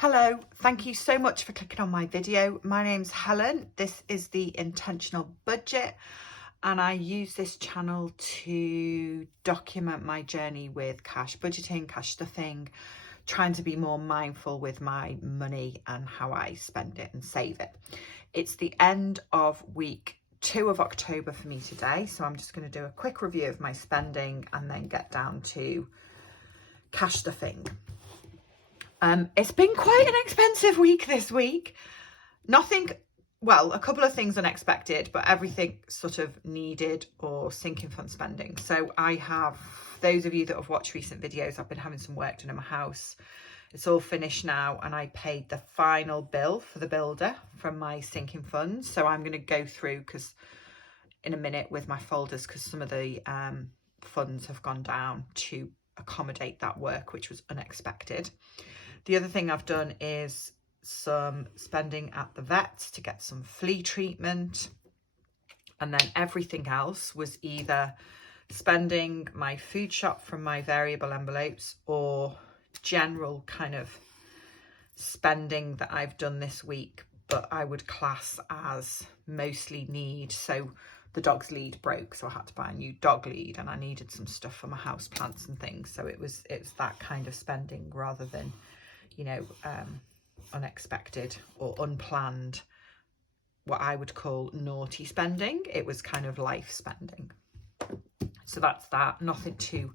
Hello, thank you so much for clicking on my video. My name's Helen. This is the Intentional Budget, and I use this channel to document my journey with cash budgeting, cash stuffing, trying to be more mindful with my money and how I spend it and save it. It's the end of week 2 of October for me today, so I'm just going to do a quick review of my spending and then get down to cash stuffing. It's been quite an expensive week this week. A couple of things unexpected, but everything sort of needed or sinking fund spending. So I have, those of you that have watched recent videos, I've been having some work done in my house. It's all finished now, and I paid the final bill for the builder from my sinking funds. So I'm going to go through in a minute with my folders, because some of the funds have gone down to accommodate that work, which was unexpected. The other thing I've done is some spending at the vets to get some flea treatment. And then everything else was either spending my food shop from my variable envelopes or general kind of spending that I've done this week, but I would class as mostly need. So the dog's lead broke, so I had to buy a new dog lead, and I needed some stuff for my house plants and things. So it's that kind of spending rather than, unexpected or unplanned, what I would call naughty spending. It was kind of life spending. So that's that. Nothing too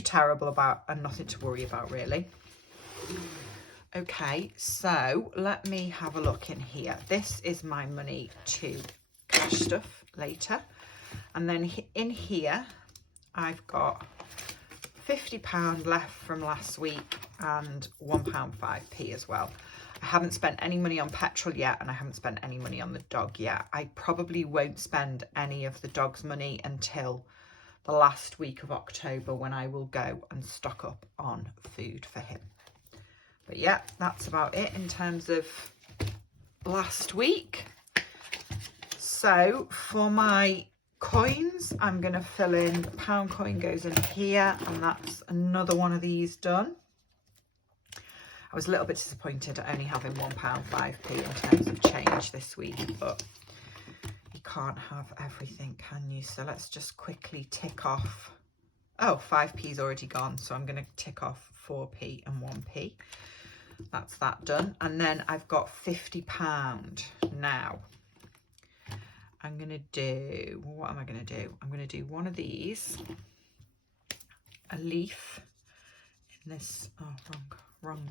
terrible about, and nothing to worry about really. Okay, so let me have a look in here. This is my money to cash stuff later. And then in here, I've got £50 left from last week and £1.5p as well. I haven't spent any money on petrol yet, and I haven't spent any money on the dog yet. I probably won't spend any of the dog's money until the last week of October, when I will go and stock up on food for him. But yeah, that's about it in terms of last week. So for my coins, I'm going to fill in, the pound coin goes in here, and that's another one of these done. I was a little bit disappointed at only having £1.5p in terms of change this week, but you can't have everything, can you? So let's just quickly tick off. Oh, 5p's already gone, so I'm going to tick off 4p and 1p. That's that done. And then I've got £50 now. I'm going to do, what am I going to do? I'm going to do one of these, a leaf in this, wrong.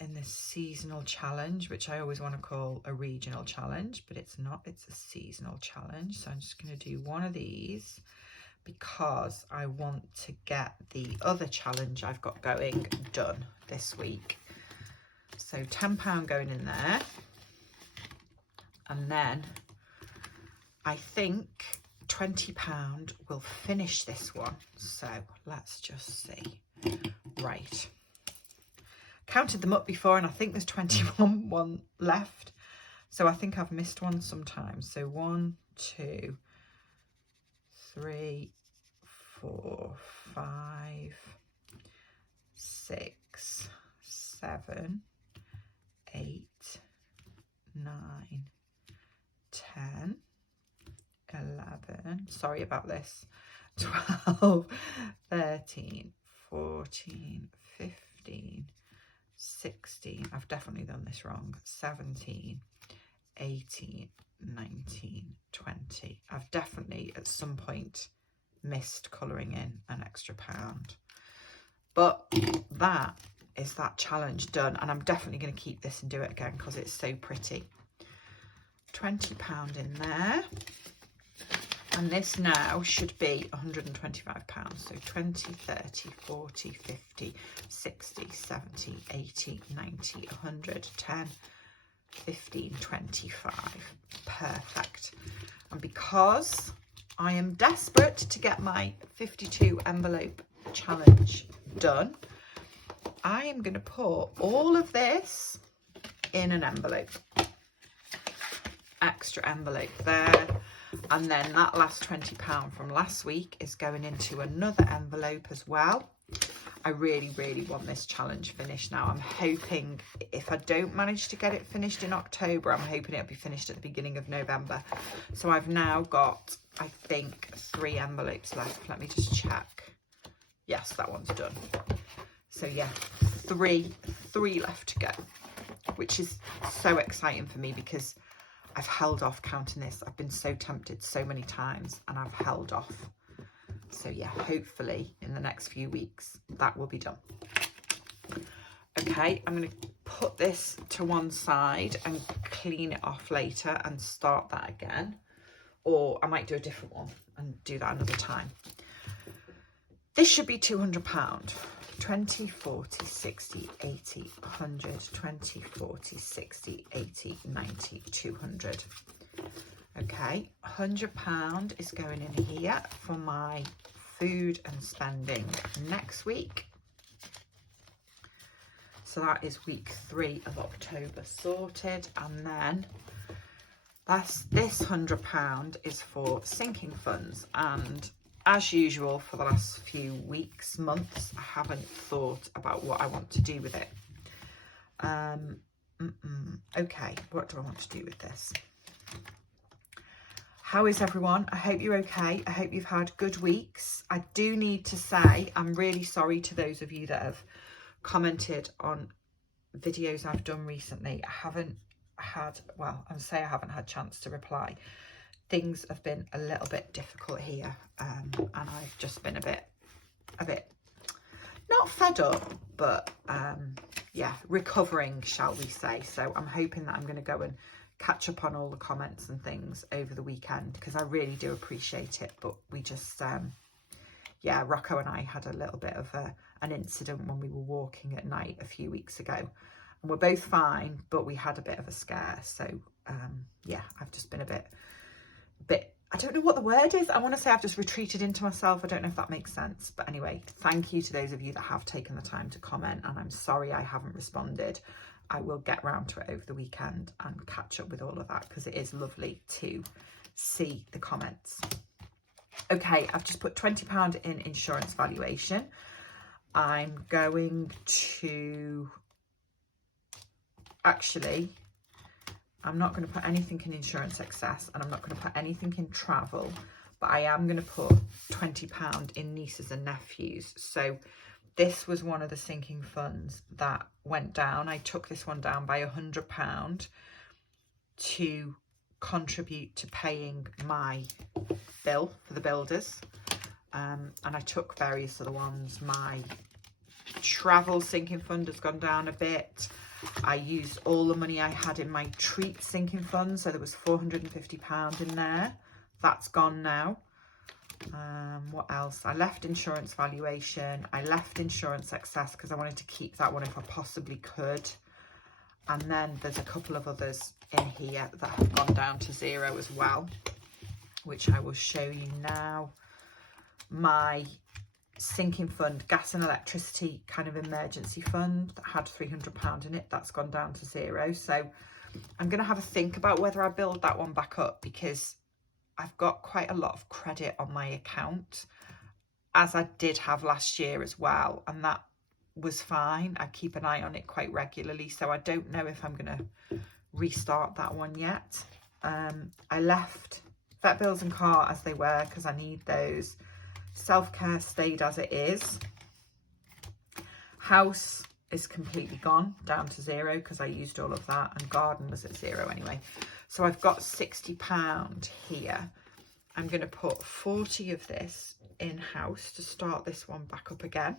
In this seasonal challenge, which I always want to call a regional challenge, but it's not, it's a seasonal challenge. So I'm just going to do one of these because I want to get the other challenge I've got going done this week. So £10 going in there. And then I think £20 will finish this one. So let's just see. Right. Counted them up before, and I think there's 21 left. So I think I've missed one sometimes. So 1, 2, 3, 4, 5, 6, 7, 8, 9, 10, 11, sorry about this, 12, 13, 14, 15, 16, I've definitely done this wrong, 17, 18, 19, 20. I've definitely at some point missed colouring in an extra pound. But that is that challenge done, and I'm definitely going to keep this and do it again because it's so pretty. £20 in there, and this now should be £125. So 20, 30, 40, 50, 60, 70, 80, 90, 100, 10, 15, 25. Perfect. And because I am desperate to get my 52 envelope challenge done, I am going to put all of this in an envelope. Extra envelope there, and then that last £20 from last week is going into another envelope as well. I really, really want this challenge finished now. I'm hoping, if I don't manage to get it finished in October, I'm hoping it'll be finished at the beginning of November. So I've now got, I think, 3 envelopes left. Let me just check. Yes, that one's done. So yeah, three left to go, which is so exciting for me because I've held off counting this. I've been so tempted so many times and I've held off. So yeah, hopefully in the next few weeks that will be done. Okay, I'm going to put this to one side and clean it off later and start that again. Or I might do a different one and do that another time. This should be £200. 20, 40, 60, 80, 100, 20, 40, 60, 80, 90, 200. Okay, £100 is going in here for my food and spending next week. So that is week 3 of October sorted. And then this £100 is for sinking funds. And as usual for the last few weeks, months, I haven't thought about what I want to do with it. Okay, what do I want to do with this? How is everyone? I hope you're okay. I hope you've had good weeks. I do need to say I'm really sorry to those of you that have commented on videos I've done recently. I haven't had, well, I would say I haven't had a chance to reply. Things have been a little bit difficult here, and I've just been a bit not fed up, but yeah, recovering, shall we say. So I'm hoping that I'm going to go and catch up on all the comments and things over the weekend, because I really do appreciate it. But we just yeah, Rocco and I had a little bit of an incident when we were walking at night a few weeks ago, and we're both fine, but we had a bit of a scare. So yeah, I've just been a bit, I don't know what the word is. I want to say I've just retreated into myself. I don't know if that makes sense. But anyway, thank you to those of you that have taken the time to comment. And I'm sorry I haven't responded. I will get round to it over the weekend and catch up with all of that, because it is lovely to see the comments. Okay, I've just put £20 in insurance valuation. I'm going to... Actually, I'm not going to put anything in insurance excess, and I'm not going to put anything in travel, but I am going to put £20 in nieces and nephews. So this was one of the sinking funds that went down. I took this one down by £100 to contribute to paying my bill for the builders. And I took various other ones. My travel sinking fund has gone down a bit. I used all the money I had in my treat sinking fund, so there was £450 in there. That's gone now. What else? I left insurance valuation. I left insurance excess because I wanted to keep that one if I possibly could. And then there's a couple of others in here that have gone down to 0 as well, which I will show you now. My sinking fund, gas and electricity kind of emergency fund that had £300 in it, that's gone down to 0. So I'm going to have a think about whether I build that one back up, because I've got quite a lot of credit on my account, as I did have last year as well, and that was fine. I keep an eye on it quite regularly, so I don't know if I'm going to restart that one yet. I left vet bills and car as they were because I need those. Self-care stayed as it is. House is completely gone, down to 0 because I used all of that, and garden was at 0 anyway. So I've got £60 here. I'm going to put 40 of this in house to start this one back up again,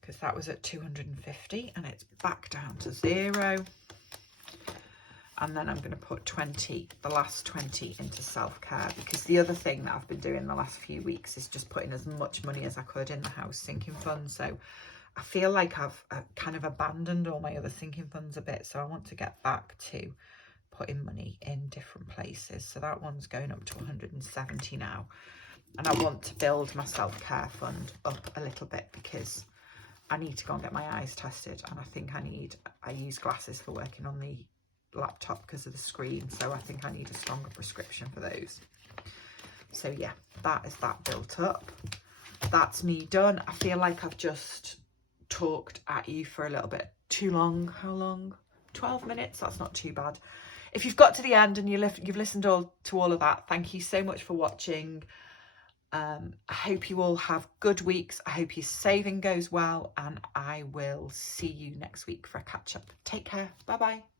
because that was at 250 and it's back down to 0. And then I'm going to put 20, the last 20 into self-care, because the other thing that I've been doing the last few weeks is just putting as much money as I could in the house sinking fund. So I feel like I've kind of abandoned all my other sinking funds a bit. So I want to get back to putting money in different places. So that one's going up to 170 now. And I want to build my self-care fund up a little bit, because I need to go and get my eyes tested. And I think I use glasses for working on the laptop because of the screen, so I think I need a stronger prescription for those. So yeah, that is that built up. that's me done. I feel like I've just talked at you for a little bit too long. How long? 12 minutes. That's not too bad. If you've got to the end and you've listened to all of that, thank you so much for watching. I hope you all have good weeks. I hope your saving goes well, and I will see you next week for a catch up. Take care. Bye bye.